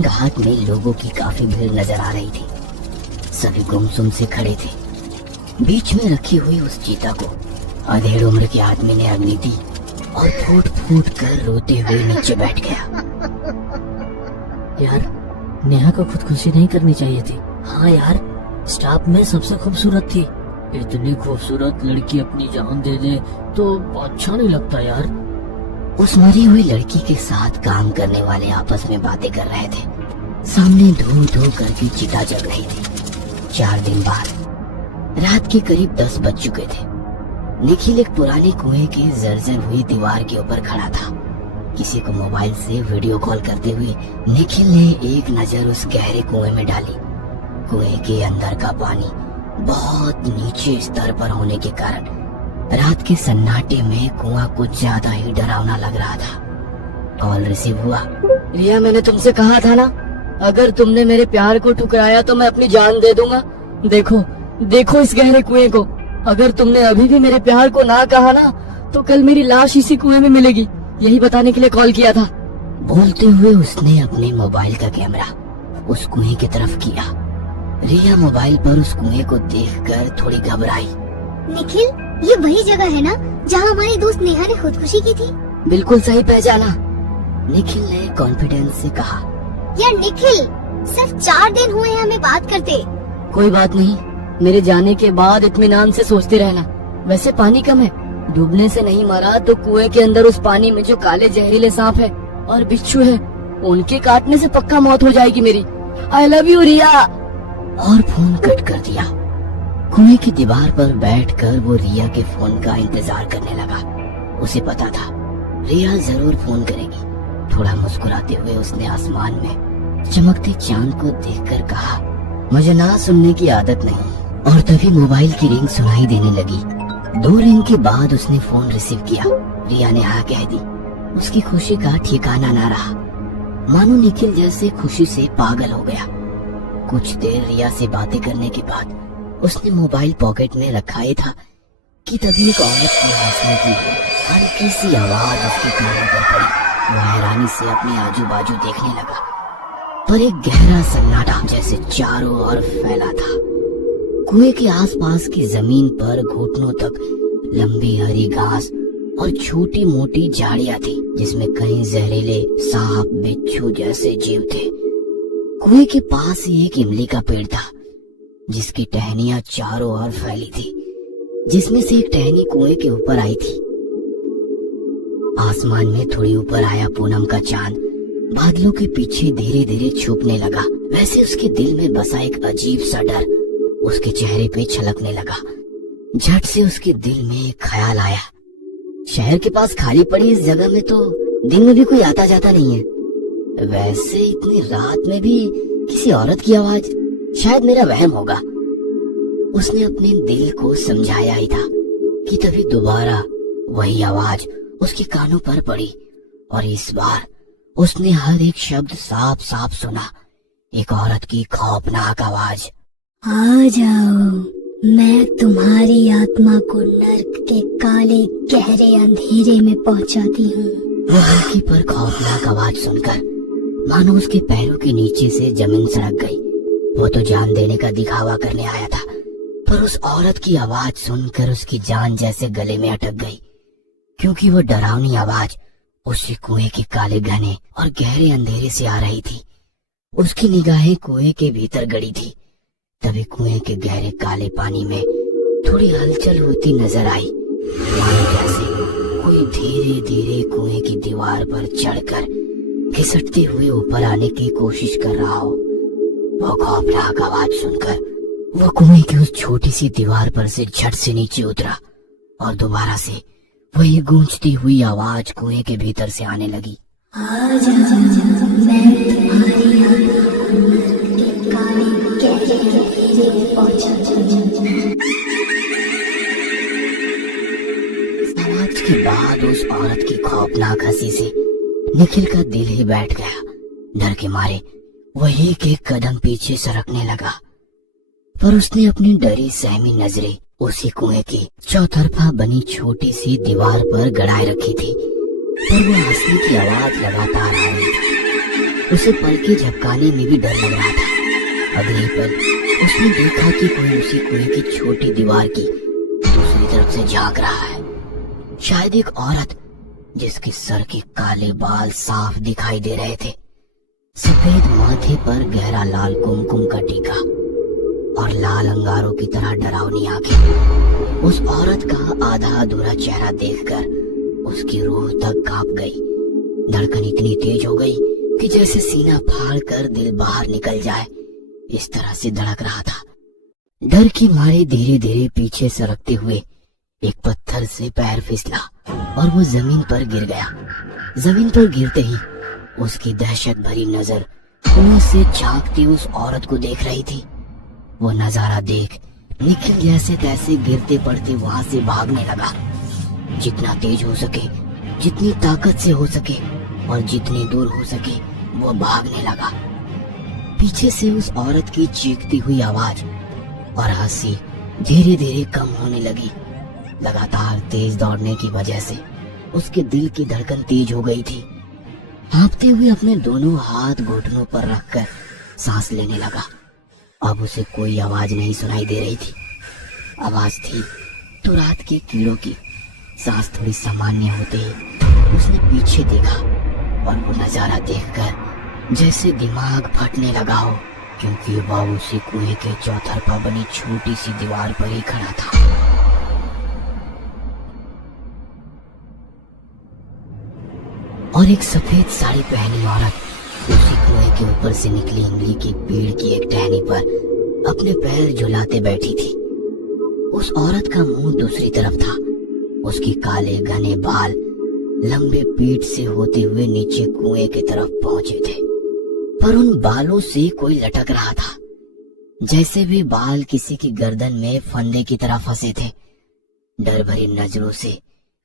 सुनसान घाट में लोगों की काफी भीड़ नजर आ रही थी। सभी गुमसुम से खड़े थे। बीच में रखी हुई उस चीता को अधेड़ उम्र के आदमी ने अग्नि दी और फूट फूट कर रोते हुए नीचे बैठ गया। यार, नेहा को खुदकुशी नहीं करनी चाहिए थी। हाँ यार, स्टाफ में सबसे खूबसूरत थी। इतनी खूबसूरत लड़की अपनी जान दे दे तो अच्छा नहीं लगता यार। उस मरी हुई लड़की के साथ काम करने वाले आपस में बातें कर रहे थे। सामने धू धू करके चिता जल रही थी। 4 दिन बाद रात के करीब 10 बज चुके थे। निखिल एक पुराने कुएं के जर्जर हुई दीवार के ऊपर खड़ा था। किसी को मोबाइल से वीडियो कॉल करते हुए निखिल ने एक नजर उस गहरे कुएं में डाली। कुएं के अंदर का पानी बहुत नीचे स्तर पर होने के कारण रात के सन्नाटे में कुआं कुछ ज्यादा ही डरावना लग रहा था। कॉल रिसीव हुआ। रिया, मैंने तुमसे कहा था ना, अगर तुमने मेरे प्यार को ठुकराया तो मैं अपनी जान दे दूंगा। देखो इस गहरे कुएं को। अगर तुमने अभी भी मेरे प्यार को ना कहा ना तो कल मेरी लाश इसी कुएं में मिलेगी। यही बताने के लिए कॉल किया था। बोलते हुए उसने अपने मोबाइल का कैमरा उस कुएं की तरफ किया। रिया मोबाइल पर उस कुएं को देखकर थोड़ी घबराई। निखिल, ये वही जगह है ना जहाँ हमारी दोस्त नेहा ने खुदकुशी की थी? बिल्कुल सही पहचाना, निखिल ने कॉन्फिडेंस से कहा। यार निखिल, सिर्फ 4 दिन हुए हैं हमें बात करते। कोई बात नहीं, मेरे जाने के बाद इत्मीनान से सोचते रहना। वैसे पानी कम है, डूबने से नहीं मरा तो कुएं के अंदर उस पानी में जो काले जहरीले सांप है और बिच्छू है, उनके काटने से पक्का मौत हो जाएगी मेरी। आई लव यू रिया। और फोन कट कर दिया। कुएं की दीवार पर बैठकर वो रिया के फोन का इंतजार करने लगा। उसे पता था रिया जरूर फोन करेगी। थोड़ा मुस्कुराते हुए उसने आसमान में चमकते चांद को देखकर कहा, मुझे ना सुनने की आदत नहीं। और तभी मोबाइल की रिंग सुनाई देने लगी। 2 रिंग के बाद उसने फोन रिसीव किया। रिया ने हाँ कह दी। उसकी खुशी का ठिकाना ना रहा। मानो निखिल जैसे खुशी से पागल हो गया। कुछ देर रिया से बातें करने के बाद उसने मोबाइल पॉकेट में रखा ही था कि तभी एक औरत के हंसने की हल्की सी आवाज उसके कानों पर पड़ी। वो हैरानी से अपने आजू बाजू देखने लगा, पर एक गहरा सन्नाटा जैसे चारों ओर फैला था। कुएं के आसपास की जमीन पर घुटनों तक लंबी हरी घास और छोटी मोटी झाड़ियां थी, जिसमें कई जहरीले सांप बिच्छू जैसे जीव थे। कुएं के पास ही एक इमली का पेड़ था, जिसकी टहनियां चारों ओर फैली थी, जिसमें से एक टहनी कुएं के ऊपर आई थी। आसमान में थोड़ी ऊपर आया पूनम का चांद बादलों के पीछे धीरे धीरे छुपने लगा। वैसे उसके दिल में बसा एक अजीब सा डर उसके चेहरे पे छलकने लगा। झट से उसके दिल में एक ख्याल आया, शहर के पास खाली पड़ी इस जगह में तो दिन में भी कोई आता जाता नहीं है। वैसे इतनी रात में भी किसी औरत की आवाज, शायद मेरा वहम होगा। उसने अपने दिल को समझाया ही था कि तभी दोबारा वही आवाज उसके कानों पर पड़ी और इस बार उसने हर एक शब्द साफ साफ सुना। एक औरत की खौफनाक आवाज, आ जाओ, मैं तुम्हारी आत्मा को नर्क के काले गहरे अंधेरे में पहुंचाती हूँ। वो हल्की पर खौफनाक आवाज सुनकर मानो उसके पैरों के नीचे से जमीन सड़क गई। वो तो जान देने का दिखावा करने आया था, पर उस औरत की आवाज सुनकर उसकी जान जैसे गले में अटक गई, क्योंकि वो डरावनी आवाज उसी कुएं के काले घने और गहरे अंधेरे से आ रही थी। उसकी निगाहें कुएं के भीतर गड़ी थी। तभी कुएं के गहरे काले पानी में थोड़ी हलचल होती नजर आई, मानो जैसे कोई धीरे धीरे कुएं की दीवार पर चढ़कर घिसटते हुए ऊपर आने की कोशिश कर रहा हो। वो खौफनाक आवाज सुनकर वो कुएं की उस छोटी सी दीवार पर से झट से नीचे उतरा और दोबारा से वही गूंजती हुई आवाज कुएं के भीतर से आने लगी। आ जा, मैं तुम्हारी आत्मा को नर्क के काले गहरे अंधेरे में पहुंचाती हूँ। आवाज के बाद उस औरत की खौफनाक हंसी से निखिल का दिल ही बैठ गया। डर के मारे वही एक कदम पीछे सरकने लगा, पर उसने अपनी डरी सहमी नजरें उसी कुएं की चौतरफा बनी छोटी सी दीवार पर गड़ाए रखी थी, पर वो हंसने की आवाज लगातार आ रही थी। उसे पलके झपकाने में भी डर लग रहा था। अगले पल उसने देखा कि कोई उसी कुएं की छोटी दीवार की दूसरी तरफ से झांक रहा है। शायद एक औरत जिसके सर के काले बाल साफ दिखाई दे रहे थे, सफेद माथे पर गहरा लाल कुमकुम का टीका और लाल अंगारों की तरह डरावनी आंखें। उस औरत का आधा अधूरा चेहरा देखकर उसकी रूह तक कांप गई। धड़कन इतनी तेज हो गई कि जैसे सीना फाड़ कर दिल बाहर निकल जाए, इस तरह से धड़क रहा था। डर की मारे धीरे धीरे पीछे सरकते हुए एक पत्थर से पैर फिसला और वो जमीन पर गिर गया। जमीन पर गिरते ही उसकी दहशत भरी नजर कुएं से झांकती उस औरत को देख रही थी। वो नजारा देख निखिल जैसे तैसे गिरते पड़ते वहां से भागने लगा। जितना तेज हो सके, जितनी ताकत से हो सके और जितनी दूर हो सके वो भागने लगा। पीछे से उस औरत की चीखती हुई आवाज और हंसी धीरे धीरे कम होने लगी। लगातार तेज दौड़ने की वजह से उसके दिल की धड़कन तेज हो गई थी। हाँफते हुए अपने दोनों हाथ घुटनों पर रखकर सांस लेने लगा। अब उसे कोई आवाज नहीं सुनाई दे रही थी। आवाज थी तो रात के कीड़ों की। सांस थोड़ी सामान्य होते ही उसने पीछे देखा और वो नजारा देखकर जैसे दिमाग फटने लगा हो, क्योंकि वह उसी कुएं के चौतरफा बनी छोटी सी दीवार पर ही खड़ा था। और एक सफेद साड़ी पहनी औरत उसी कुएं के ऊपर से निकली इमली की पेड़ की एक टहनी पर अपने पैर झुलाते बैठी थी। उस औरत का मुंह दूसरी तरफ था। उसके काले घने बाल लंबे पीठ से होते हुए नीचे कुएं की तरफ पहुंचे थे, पर उन बालों से कोई लटक रहा था, जैसे वे बाल किसी की गर्दन में फंदे की तरह फंसे थे। डर भरी नजरों से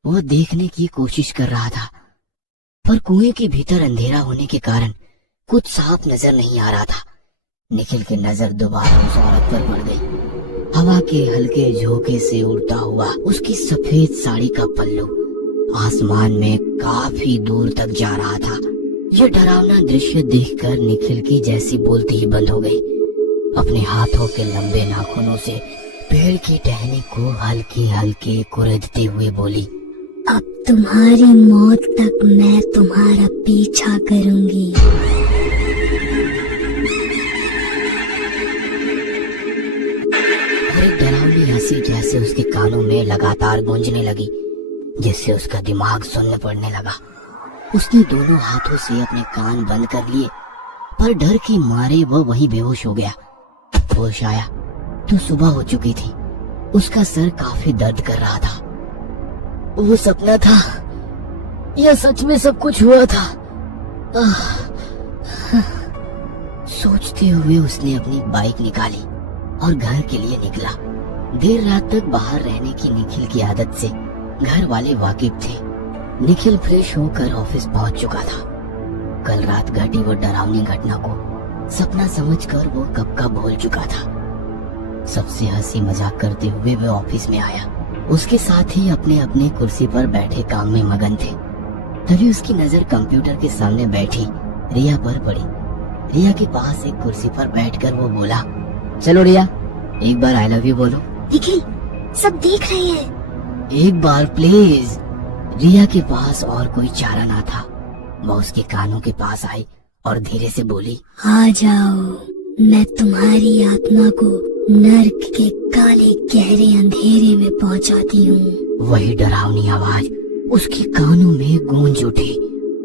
वो देखने की कोशिश कर रहा था, पर कुएं के भीतर अंधेरा होने के कारण कुछ साफ नजर नहीं आ रहा था। निखिल की नजर दोबारा उस औरत पर पड़ गई। हवा के हल्के झोंके से उड़ता हुआ उसकी सफेद साड़ी का पल्लू आसमान में काफी दूर तक जा रहा था। यह डरावना दृश्य देखकर निखिल की जैसी बोलती ही बंद हो गई। अपने हाथों के लंबे नाखूनों से पेड़ की टहनी को हल्के हल्के कुरेदते हुए बोली, अब तुम्हारी मौत तक मैं तुम्हारा पीछा करूंगी। और एक डरावनी हंसी जैसे उसके कानों में लगातार गूंजने लगी, जिससे उसका दिमाग सुन्न पड़ने लगा। उसने दोनों हाथों से अपने कान बंद कर लिए, पर डर के मारे वह वहीं बेहोश हो गया। होश आया तो सुबह हो चुकी थी। उसका सर काफी दर्द कर रहा था। वो सपना था या सच में सब कुछ हुआ था? सोचते हुए उसने अपनी बाइक निकाली और घर के लिए निकला। देर रात तक बाहर रहने की निखिल की आदत से घर वाले वाकिफ थे। निखिल फ्रेश होकर ऑफिस पहुंच चुका था। कल रात घटी वो डरावनी घटना को सपना समझकर वो कब का भूल चुका था। सबसे हंसी मजाक करते हुए वह ऑफिस में आया। उसके साथ ही अपने अपने कुर्सी पर बैठे काम में मगन थे। तभी उसकी नजर कंप्यूटर के सामने बैठी रिया पर पड़ी। रिया के पास एक कुर्सी पर बैठकर वो बोला, चलो रिया, एक बार आई लव यू बोलो। निखिल, सब देख रहे हैं। एक बार प्लीज। रिया के पास और कोई चारा ना था। वह उसके कानों के पास आई और धीरे से बोली, आ जाओ, मैं तुम्हारी आत्मा को नर्क के काले गहरे अंधेरे में पहुंचाती हूँ। वही डरावनी आवाज उसके कानों में गूंज उठी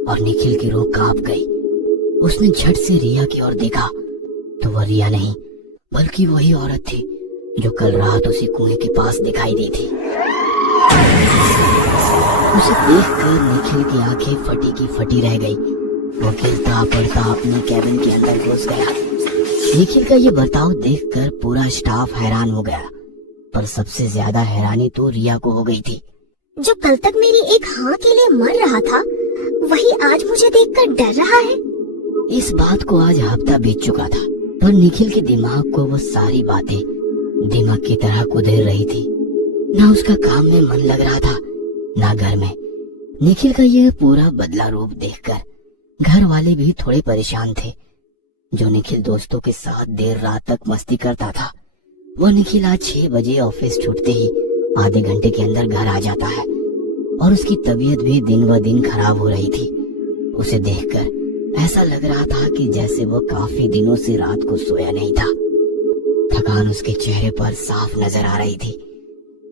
और निखिल की रूह कांप गई। उसने झट से रिया की ओर देखा तो वह रिया नहीं बल्कि वही औरत थी जो कल रात उसी कुएं के पास दिखाई दी थी। उसे देखकर निखिल की आंखें फटी की फटी रह गई। वो गिरता पड़ता अपने कैबिन के अंदर घुस गया। निखिल का ये बर्ताव देखकर पूरा स्टाफ हैरान हो गया, पर सबसे ज्यादा हैरानी तो रिया को हो गई थी। जो कल तक मेरी एक हाँ के लिए मर रहा था, वही आज मुझे देखकर डर रहा है। इस बात को आज हफ्ता बीत चुका था, पर निखिल के दिमाग को वो सारी बातें दिमाग की तरह कुदेर रही थी। ना उसका काम में मन लग रहा था, ना घर में। निखिल का यह पूरा बदला रूप देखकर घर वाले भी थोड़े परेशान थे। जो निखिल दोस्तों के साथ देर रात तक मस्ती करता था, वो निखिल आज 6 बजे ऑफिस छूटते ही आधे घंटे के अंदर घर आ जाता है और उसकी तबीयत भी दिन ब दिन खराब हो रही थी। उसे देखकर ऐसा लग रहा था कि जैसे वो काफी दिनों से रात को सोया नहीं था। थकान उसके चेहरे पर साफ नजर आ रही थी।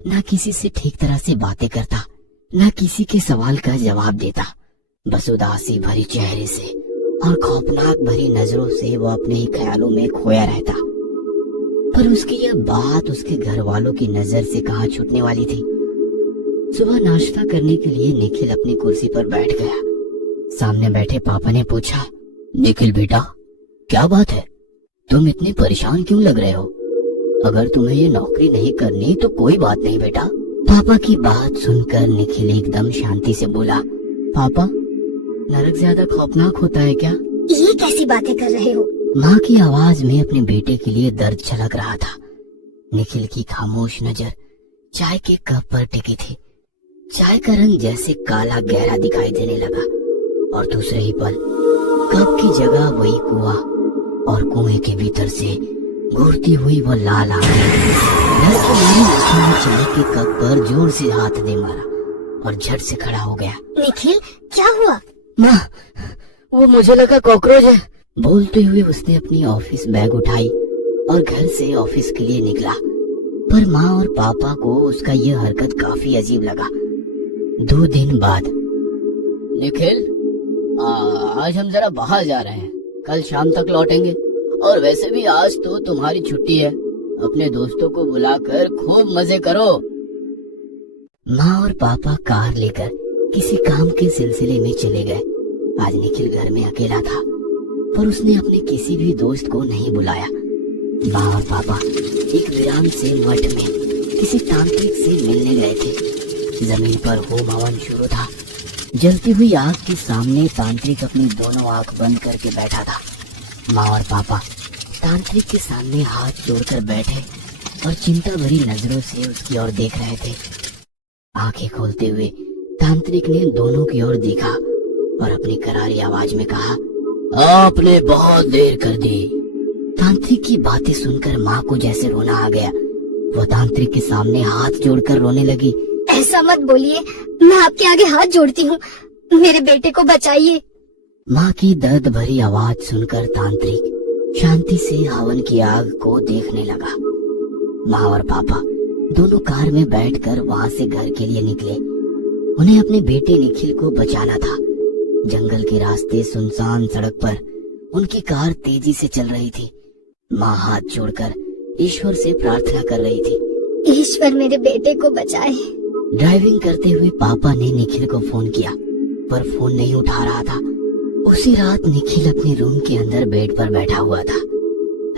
ना किसी से ठीक तरह से बातें करता, ना किसी के सवाल का जवाब देता। बस उदासी भरी चेहरे से और खौफनाक भरी नजरों से वो अपने ही ख्यालों में खोया रहता। पर उसकी यह बात उसके घर वालों की नजर से कहाँ छूटने वाली थी। सुबह नाश्ता करने के लिए निखिल अपनी कुर्सी पर बैठ गया। सामने बैठे पापा ने पूछा, निखिल बेटा, क्या बात है? तुम इतने परेशान क्यों लग रहे हो? अगर तुम्हें ये नौकरी नहीं करनी तो कोई बात नहीं बेटा। पापा की बात सुनकर निखिल एकदम शांति से बोला, पापा, नरक ज्यादा खौफनाक होता है क्या? ये कैसी बातें कर रहे हो? माँ की आवाज में अपने बेटे के लिए दर्द छलक रहा था। निखिल की खामोश नजर चाय के कप पर टिकी थी। चाय का रंग जैसे काला गहरा दिखाई देने लगा और दूसरे ही पल कप की जगह वही कुआं और कुएं के भीतर से घूरती हुई वो लाल आंखें। डर के मारे निखिल ने चाय के कप पर जोर से हाथ दे मारा और झट से खड़ा हो गया। निखिल, क्या हुआ? माँ, वो मुझे लगा कॉकरोच है। बोलते हुए उसने अपनी ऑफिस बैग उठाई और घर से ऑफिस के लिए निकला। पर माँ और पापा को उसका यह हरकत काफी अजीब लगा। 2 दिन बाद, निखिल, आज हम जरा बाहर जा रहे हैं, कल शाम तक लौटेंगे। और वैसे भी आज तो तुम्हारी छुट्टी है, अपने दोस्तों को बुलाकर खूब मजे करो। माँ और पापा कार लेकर किसी काम के सिलसिले में चले गए। आज निखिल घर में अकेला था, पर उसने अपने किसी भी दोस्त को नहीं बुलाया। माँ और पापा एक वीरान से मठ में किसी तांत्रिक से मिलने गए थे। जमीन पर होम हवन शुरू था। जलती हुई आग के सामने तांत्रिक अपनी दोनों आंख बंद करके बैठा था। माँ और पापा तांत्रिक के सामने हाथ जोड़कर बैठे और चिंता भरी नजरों से उसकी ओर देख रहे थे। आंखें खोलते हुए तांत्रिक ने दोनों की ओर देखा और अपनी करारी आवाज में कहा, आपने बहुत देर कर दी। तांत्रिक की बातें सुनकर माँ को जैसे रोना आ गया। वो तांत्रिक के सामने हाथ जोड़कर रोने लगी। ऐसा मत बोलिए, मैं आपके आगे हाथ जोड़ती हूँ, मेरे बेटे को बचाइए। माँ की दर्द भरी आवाज सुनकर तांत्रिक शांति से हवन की आग को देखने लगा। माँ और पापा दोनों कार में बैठकर वहाँ से घर के लिए निकले। उन्हें अपने बेटे निखिल को बचाना था। जंगल के रास्ते सुनसान सड़क पर उनकी कार तेजी से चल रही थी। माँ हाथ जोड़कर ईश्वर से प्रार्थना कर रही थी, ईश्वर मेरे बेटे को बचाए। ड्राइविंग करते हुए पापा ने निखिल को फोन किया, पर फोन नहीं उठा रहा था। उसी रात निखिल अपने रूम के अंदर बेड पर बैठा हुआ था।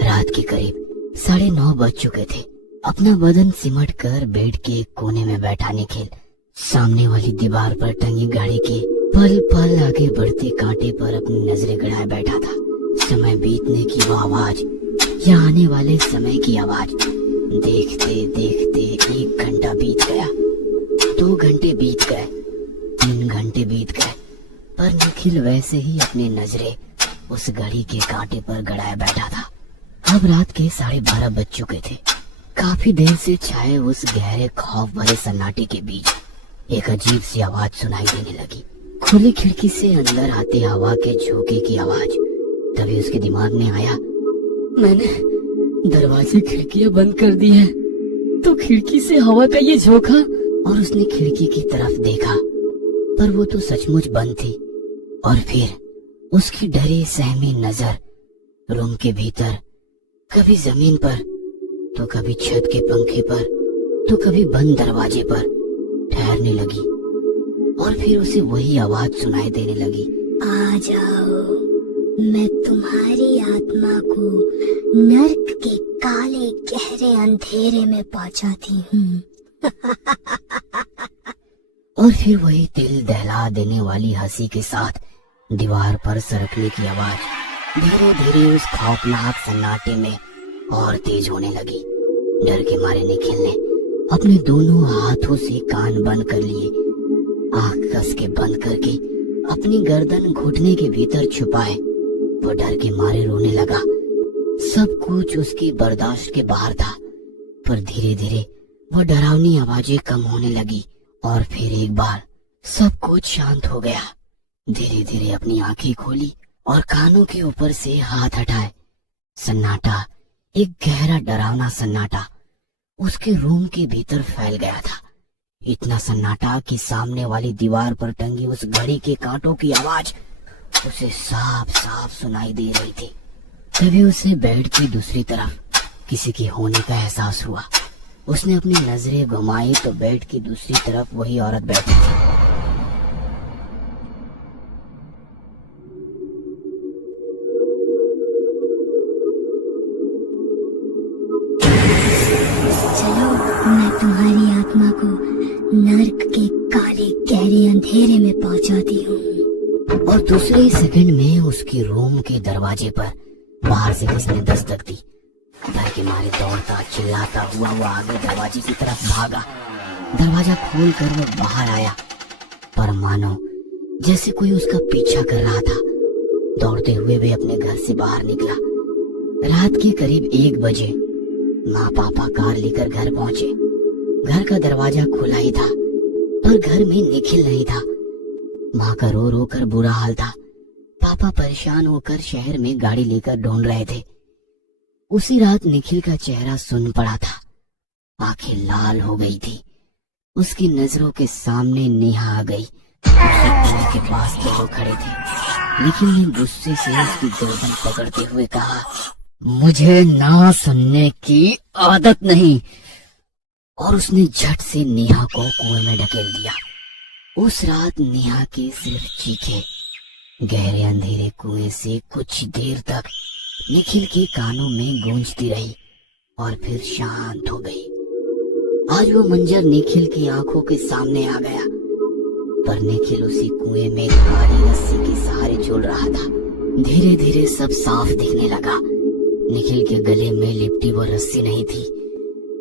रात के करीब 9:30 बज चुके थे। अपना बदन सिमट कर बेड के एक कोने में बैठा निखिल सामने वाली दीवार पर टंगी घड़ी के पल पल आगे बढ़ते कांटे पर अपनी नजरें गड़ाए बैठा था। समय बीतने की वो आवाज या आने वाले समय की आवाज। देखते देखते 1 घंटा बीत गया, 2 घंटे बीत गए, 3 घंटे बीत गए, पर निखिल वैसे ही अपनी नजरें उस घड़ी के कांटे पर गड़ाए बैठा था। अब रात के 12:30 बज चुके थे। काफी देर से छाए उस गहरे खौफ भरे सन्नाटे के बीच एक अजीब सी आवाज सुनाई देने लगी। खुली खिड़की से अंदर आते हवा के झोंके की आवाज। तभी उसके दिमाग में आया, मैंने दरवाजे खिड़कियां बंद कर दी है, तो खिड़की से हवा का ये झोंका। और उसने खिड़की की तरफ देखा, पर वो तो सचमुच बंद थी। और फिर उसकी डरी सहमी नजर रूम के भीतर कभी जमीन पर, तो कभी छत के पंखे पर, तो कभी बंद दरवाजे पर ठहरने लगी। और फिर उसे वही आवाज सुनाई देने लगी, आ जाओ, मैं तुम्हारी आत्मा को नर्क के काले गहरे अंधेरे में पहुंचाती हूँ। और फिर वही दिल दहला देने वाली हंसी के साथ दीवार पर सरकने की आवाज धीरे धीरे उस खौफनाक सन्नाटे में और तेज होने लगी। डर के मारे निखिल ने अपने दोनों हाथों से कान बंद कर लिए। आंख कस के बंद करके अपनी गर्दन घुटने के भीतर छुपाए वो डर के मारे रोने लगा। सब कुछ उसकी बर्दाश्त के बाहर था, पर धीरे धीरे वो डरावनी आवाजें कम होने लगी और फिर एक बार सब कुछ शांत हो गया। धीरे धीरे अपनी आंखें खोली और कानों के ऊपर से हाथ हटाए। सन्नाटा, एक गहरा डरावना सन्नाटा उसके रूम के भीतर फैल गया था। इतना सन्नाटा कि सामने वाली दीवार पर टंगी उस घड़ी के कांटों की आवाज उसे साफ साफ सुनाई दे रही थी। तभी उसे बेड की दूसरी तरफ किसी के होने का एहसास हुआ। उसने अपनी नजरें घुमाई तो बेड की दूसरी तरफ वही औरत बैठी थी। चलो मैं तुम्हारी आत्मा को नर्क के काले गहरे अंधेरे में पहुंचाती हूँ। और दूसरे सेकंड में उसके रूम के दरवाजे पर बाहर से किसने दस्तक दी। डर के मारे दौड़ता चिल्लाता हुआ वो आगे दरवाजे की तरफ भागा। दरवाजा खोलकर वो बाहर आया, पर मानो जैसे कोई उसका पीछा कर रहा था। दौड़ते हुए वे अपने घर से बाहर निकला। रात के करीब 1 बजे माँ पापा कार लेकर घर पहुंचे। घर का दरवाजा खुला ही था, पर घर में निखिल नहीं था। माँ का रो रो कर बुरा हाल था। पापा परेशान होकर शहर में गाड़ी लेकर ढूंढ रहे थे। उसी रात निखिल का चेहरा सुन्न पड़ा था, आंखें लाल हो गई थी। उसकी नजरों के सामने नेहा आ गई। उसके कुएं के पास दोनों खड़े थे। निखिल ने गुस्से से उसकी गर्दन पकड़ते हुए कहा, मुझे ना सुनने की आदत नहीं। और उसने झट से नेहा को कुएं में ढकेल दिया। उस रात नेहा के सिर्फ चीखे गहरे अंधेरे कुएं से कुछ देर तक निखिल के कानों में गूंजती रही और फिर शांत हो गई। आज वो मंजर निखिल की आंखों के सामने आ गया, पर निखिल उसी कुएं में काली रस्सी के सहारे झूल रहा था। धीरे धीरे सब साफ दिखने लगा। निखिल के गले में लिपटी वो रस्सी नहीं थी,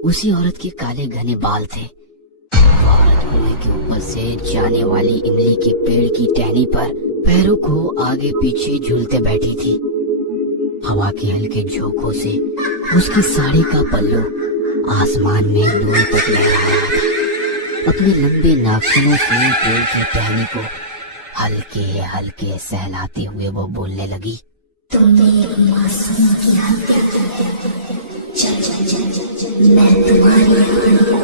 उसी औरत के काले घने बाल थे। वो औरत कुएं के ऊपर से जाने वाली इमली के पेड़ की टहनी पर पैरों को आगे पीछे झूलते बैठी थी। हवा के हल्के झोंकों से उसकी साड़ी का पल्लू आसमान में दूर तक लहरा रहा था। अपने लंबे नाखूनों से पेड़ की टहनी को हल्के हल्के सहलाते हुए वो बोलने लगी, तुमने एक मासूम की हत्या की है। चल मैं तुम्हारी आत्मा को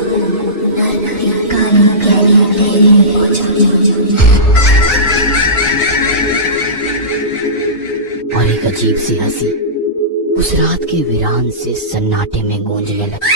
नर्क के काले गहरे अंधेरे में पहुंचाऊंगा। और एक अजीब सी हंसी उस रात के वीरान से सन्नाटे में गूंजने लगी।